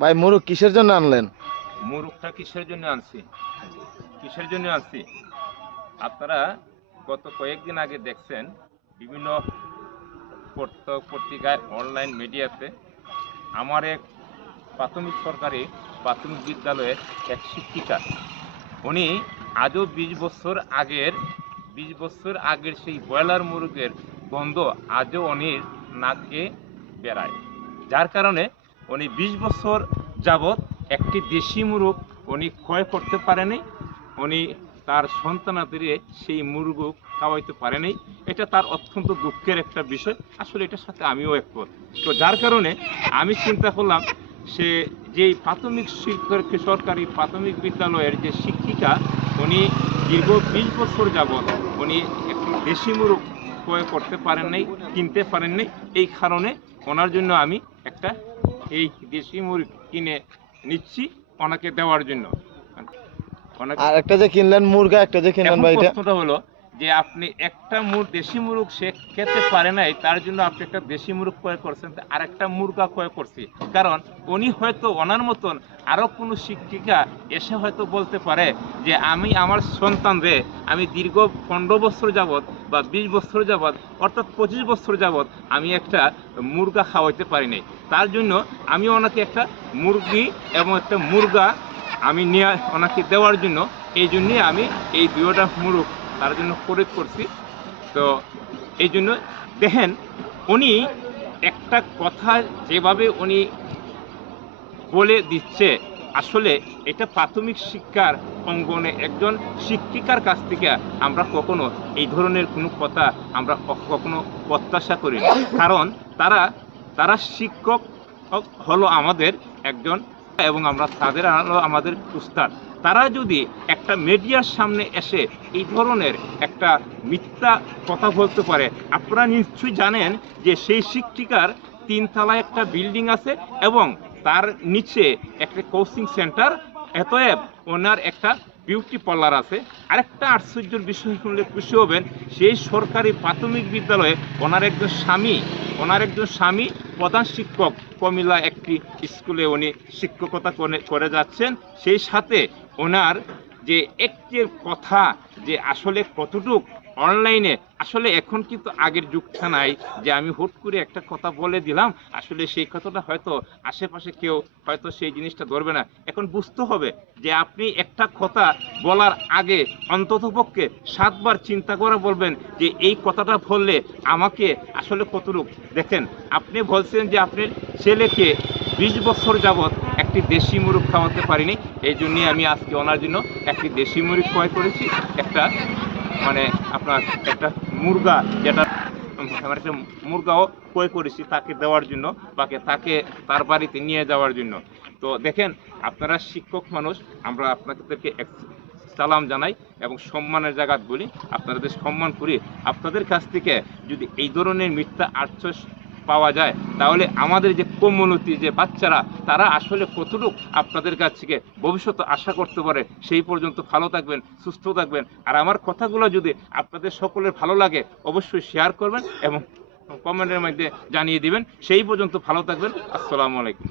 ভাই মুরগ কিসের জন্য আনলেন? মুরগটা কিসের জন্য আনছি আপনারা গত কয়েকদিন আগে দেখছেন বিভিন্ন পত্রিকায়, অনলাইন মিডিয়াতে আমার এক সরকারি প্রাথমিক বিদ্যালয়ের এক শিক্ষিকা, উনি আজও 20 বছর আগের সেই ব্রয়লার মুরগের গন্ধ আজও উনির নাকে বেড়ায়, যার কারণে উনি 20 বছর যাবৎ একটি দেশি মুরগ উনি ক্রয় করতে পারেনি। উনি তার সন্তানাদের সেই মুরগ খাওয়াইতে পারেনি। এটা তার অত্যন্ত দুঃখের একটা বিষয়। আসলে এটার সাথে আমিও একমত। তো যার কারণে আমি চিন্তা করলাম, সে যেই সরকারি প্রাথমিক বিদ্যালয়ের যে শিক্ষিকা, উনি দীর্ঘ 20 বছর যাবৎ উনি একটি দেশি মুরগ ক্রয় করতে পারেন নাই, কিনতে পারেন নাই। এই কারণে ওনার জন্য আমি একটা এই দেশি মুরগ কিনে নিচ্ছি ওনাকে দেওয়ার জন্য। আর একটা যে কিনলেন মুরগা, একটা যে কিনলেন ভাই, প্রশ্নটা হলো যে আপনি একটা দেশি মুরগ সে খেতে পারে নাই, তার জন্য আপনি একটা দেশি মুরগ ক্রয় করছেন, আর একটা মুরগা ক্রয় করছি। কারণ উনি হয়তো ওনার মতন আরো কোনো শিক্ষিকা এসে হয়তো বলতে পারে যে আমি আমার সন্তানরে আমি দীর্ঘ 15 বছর যাবৎ বা 20 বছর যাবৎ অর্থাৎ 25 বছর যাবৎ আমি একটা মুরগা খাওয়াইতে পারি নাই, তার জন্য আমি ওনাকে একটা মুরগি এবং একটা মুরগা আমি নিয়ে ওনাকে দেওয়ার জন্য, এই জন্যই আমি এই দুইটা মুরগ তার জন্য খরিদ করছি। তো এই জন্য দেখেন, উনি একটা কথা যেভাবে উনি বলে দিচ্ছে, আসলে এটা প্রাথমিক শিক্ষার অঙ্গনে একজন শিক্ষিকার কাছ থেকে আমরা কখনো এই ধরনের কোনো কথা আমরা কখনো প্রত্যাশা করি না। কারণ তারা শিক্ষক হলো আমাদের একজন, এবং আমরা তাদের আমাদের উস্তাদ। তারা যদি একটা মিডিয়ার সামনে এসে এই ধরনের একটা মিথ্যা কথা বলতে পারে, আপনারা নিশ্চয়ই জানেন যে সেই শিক্ষিকার 3 তলায় একটা বিল্ডিং আছে এবং তার নিচে একটা কোচিং সেন্টার, এতএব ওনার একটা বিউটি পার্লার আছে। আরেকটা আশ্চর্যের বিষয় শুনলে খুশি হবেন, সেই সরকারি প্রাথমিক বিদ্যালয়ে ওনার একজন স্বামী প্রধান শিক্ষক, কমিলা একটি স্কুলে উনি শিক্ষকতা করে যাচ্ছেন। সেই সাথে ওনার যে একটি কথা, যে আসলে কতটুক অনলাইনে, আসলে এখন কিন্তু আগের যুগটা নাই যে আমি হুট করে একটা কথা বলে দিলাম, আসলে সেই কথাটা হয়তো আশেপাশে কেউ হয়তো সেই জিনিসটা ধরবে না। এখন বুঝতে হবে যে আপনি একটা কথা বলার আগে অন্ততপক্ষে 7 বার চিন্তা করে বলবেন যে এই কথাটা বললে আমাকে আসলে কতটুক। দেখেন, আপনি বলছেন যে আপনার ছেলেকে 20 বছর যাবৎ একটি দেশি মুরগ খাওয়াতে পারিনি, এই জন্যই আমি আজকে ওনার জন্য একটি দেশি মুরগ ক্রয় করেছি, একটা আপনার একটা মুরগা, যেটা আমার একটা মুরগাও ক্রয় করেছি তাকে দেওয়ার জন্য, তাকে তার বাড়িতে নিয়ে যাওয়ার জন্য। তো দেখেন, আপনারা শিক্ষক মানুষ, আমরা আপনাদেরকে সালাম জানাই এবং সম্মানের জায়গা বলি, আপনাদের সম্মান করি। আপনাদের কাছ থেকে যদি এই ধরনের মিথ্যা আশ্বাস পাওয়া যায়, তাহলে আমাদের যে কমিউনিটি, যে বাচ্চারা, তারা আসলে কতটুকু আপনাদের কাছ থেকে ভবিষ্যতে আশা করতে পারে। সেই পর্যন্ত ভালো থাকবেন, সুস্থ থাকবেন। আর আমার কথাগুলো যদি আপনাদের সকলের ভালো লাগে, অবশ্যই শেয়ার করবেন এবং কমেন্টের মধ্যে জানিয়ে দিবেন। সেই পর্যন্ত ভালো থাকবেন। আসসালামু আলাইকুম।